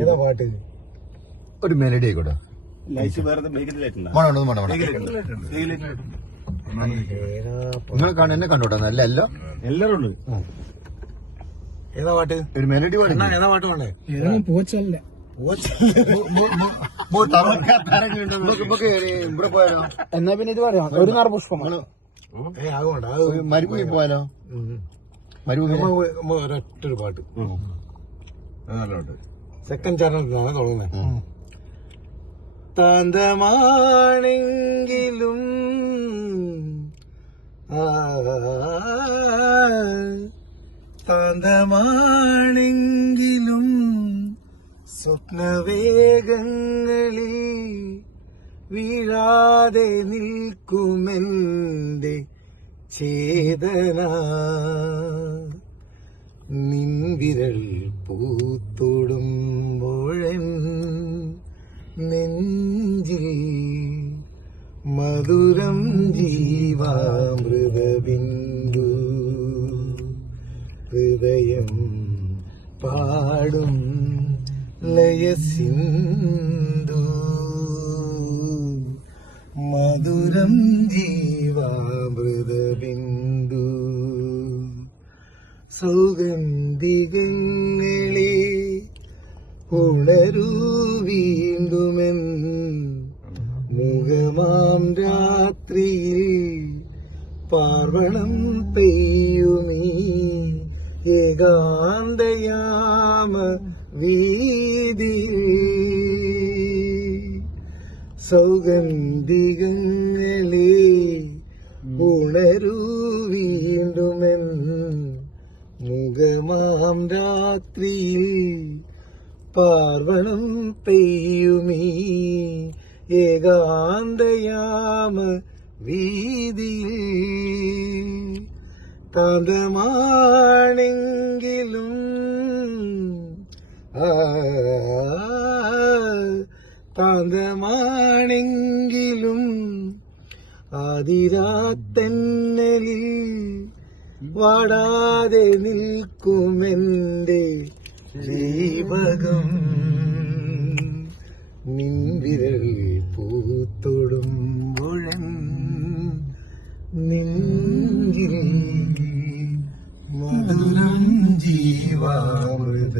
ഏതാ പാട്ട്? ഒരു മെലഡി ആയിക്കോട്ടെ. നിങ്ങൾ എന്നെ കണ്ടോട്ടെ. നല്ല എല്ലാരും ഉണ്ട്. ഏതാ പാട്ട്? ഒരു മെലഡി പാടി. ഏതാ പാട്ട് വേണ്ടേ? പോച്ചല്ല ഇവിടെ പോയാലോ? എന്നാ പിന്നെ ഇത് പറയാം. ഒരു നേരം പുഷ്പം മരുഭൂമി പോയാലോ? മരുഭൂമി ഒരൊറ്റൊരു പാട്ട് സെക്കൻഡ് ചരണത്തിലാണ് തുടങ്ങുന്നത്. താന്തമാണെങ്കിലും താന്തമാണെങ്കിലും സ്വപ്നവേഗങ്ങളിൽ വീഴാതെ നിൽക്കുമെന്റെ ചേതന. നിൻവിരൽ പൂത്തൊടുമ്പോഴൻ നെഞ്ചിൽ മധുരം ജീവാമൃതബിന്ദു. ഹൃദയം പാടും ലയസിന്ധു. മധുരം ജീവാമൃതബിന്ദു. സൗഗന്ധികങ്ങളെ ഉണരൂ വീണ്ടുമെൻ മുഖമാം രാത്രിയിൽ പാർവണം പെയ്യുമീ ഏകാന്തയാമ വീതിയിൽ. സൗഗന്ധികങ്ങളെ ഉണരൂ വീണ്ടുമെൻ മുഖമാം രാത്രിയിൽ പാർവണം പെയ്യുമീ ഏകാന്തയാമ വീതിയിൽ. താന്തമാണെങ്കിലും താന്തമാണെങ്കിലും ആദിരാത്തന്നലിൽ വാടാതെ നിൽക്കുമെന്റെ ദീപകം. നിൻവിരൽ പൂത്തൊടുമ്പോഴൻ നെഞ്ചിൽ മധുരം ജീവാമൃത